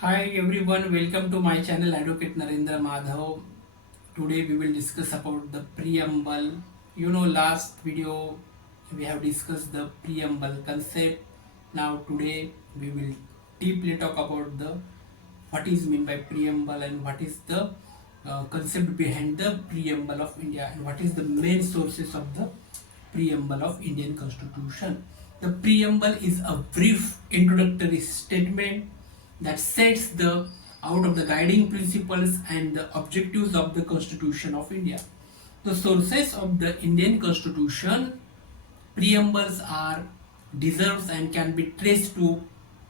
Hi everyone, welcome to my channel Adv Narendra Madhav. Today we will discuss about the preamble. Last video we have discussed the preamble concept. Now today we will deeply talk about the what is meant by preamble and what is the concept behind the preamble of India and what is the main sources of the preamble of Indian Constitution. The preamble is a brief introductory statement that sets the out of the guiding principles and the objectives of the Constitution of India. The sources of the Indian Constitution preambles are deserves and can be traced to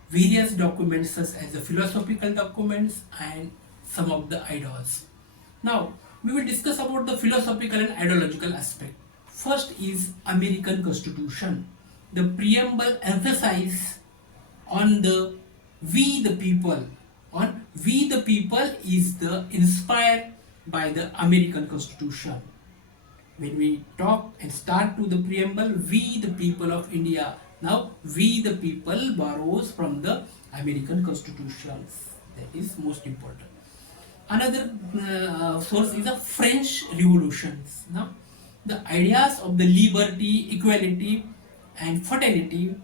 various documents such as the philosophical documents and some of the ideas. Now we will discuss about the philosophical and ideological aspect. First is American Constitution. The preamble emphasizes on the we the people. On we the people is the inspired by the American Constitution. When we talk and start to the preamble, we the people of India. Now we the people borrows from the American Constitutions. That is most important. Another source is the French Revolutions. Now the ideas of the liberty, equality and fraternity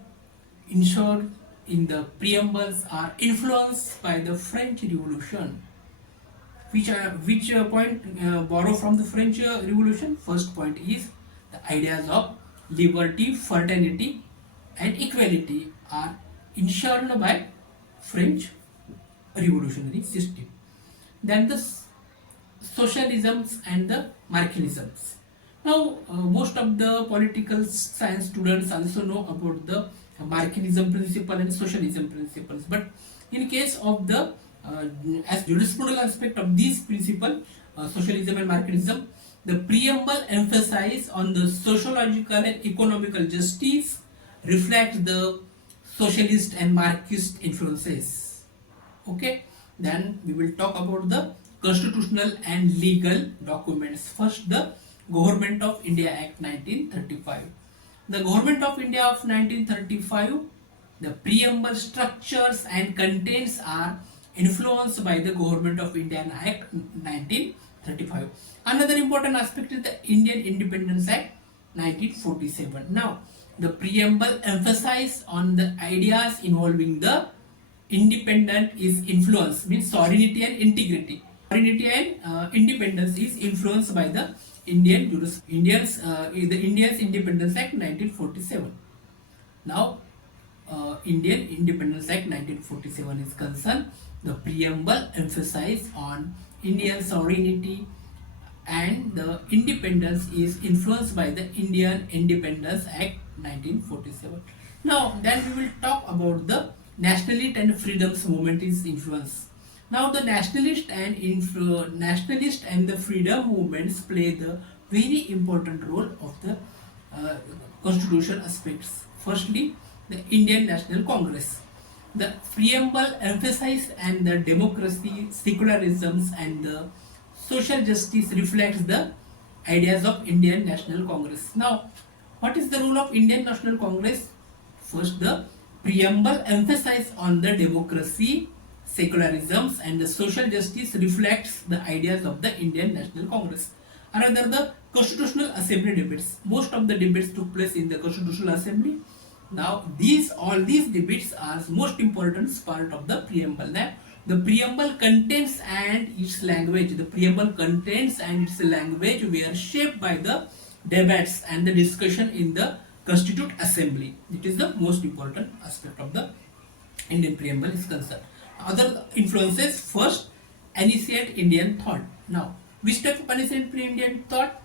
ensured in the preambles are influenced by the French Revolution. Which point borrow from the French Revolution? First point is the ideas of liberty, fraternity, and equality are ensured by French revolutionary system. Then the socialisms and the Marxisms. Now, most of the political science students also know about the Marxism principle and socialism principles. But in case of the as jurisprudential aspect of these principle, socialism and Marxism, the preamble emphasize on the sociological and economical justice, reflect the socialist and Marxist influences. Okay, then we will talk about the constitutional and legal documents. First, the Government of India Act 1935. The Government of India of 1935, the preamble structures and contents are influenced by the Government of India Act 1935. Another important aspect is the Indian Independence Act 1947. Now, the preamble emphasizes on the ideas involving the independent is influence means sovereignty and integrity. Sovereignty and independence is influenced by the the Indians Independence Act 1947. Now, Indian Independence Act 1947 is concerned. The preamble emphasizes on Indian sovereignty and the independence is influenced by the Indian Independence Act 1947. Now, then we will talk about the nationalist and freedoms movement is influence. Now, the nationalist and the freedom movements play the very important role of the constitutional aspects. Firstly, the Indian National Congress. The preamble emphasizes and the democracy, secularisms, and the social justice reflects the ideas of Indian National Congress. Now, what is the role of Indian National Congress? First, the preamble emphasizes on the democracy, secularisms, and the social justice reflects the ideas of the Indian National Congress. Another, the Constitutional Assembly debates. Most of the debates took place in the Constitutional Assembly. Now, all these debates are most important part of the preamble. Now, the preamble contents and its language. The preamble contents and its language were shaped by the debates and the discussion in the Constituent Assembly. It is the most important aspect of the Indian preamble is concerned. Other influences, first, ancient Indian thought. Now, which type of ancient Indian thought?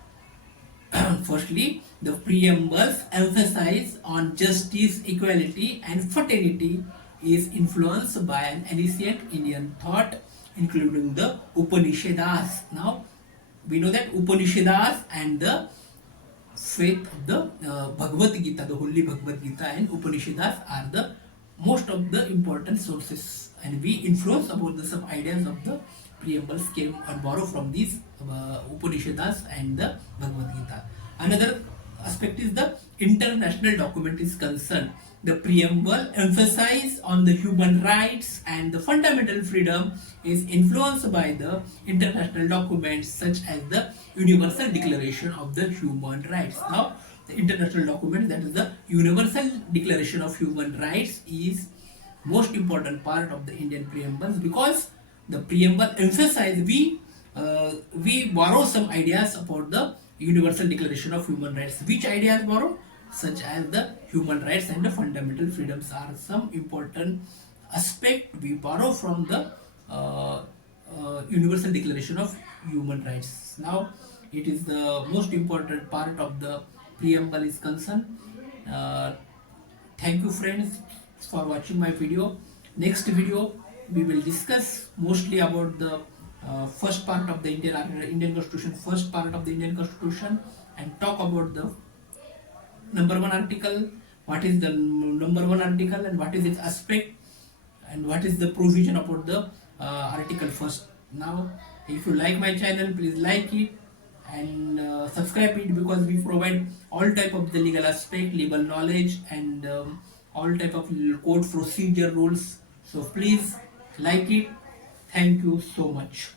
Firstly, the preambles emphasize on justice, equality, and fraternity is influenced by an ancient Indian thought, including the Upanishads. Now, we know that Upanishads and the faith of the Bhagavad Gita, the Holy Bhagavad Gita and Upanishads are the most of the important sources, and we influence about the some ideas of the preambles came or borrow from these Upanishads and the Bhagavad Gita. Another aspect is the international document is concerned. The preamble emphasize on the human rights and the fundamental freedom is influenced by the international documents such as the Universal Declaration of the Human Rights. Now, the international document, that is the Universal Declaration of Human Rights, is most important part of the Indian preambles, because the preamble emphasize we borrow some ideas about the Universal Declaration of Human Rights. Which ideas borrow? Such as the human rights and the fundamental freedoms are some important aspect we borrow from the Universal Declaration of Human Rights. Now, it is the most important part of the preamble is concerned. Uh, Thank you friends for watching my video. Next video we will discuss mostly about the first part of the Indian Constitution, first part of the Indian Constitution, and talk about the number one article, what is the number one article and what is its aspect, and what is the provision about the article first. Now, if you like my channel, please like it and subscribe it, because we provide all type of the legal aspect, legal knowledge, and all type of code procedure rules. So please like it. Thank you so much.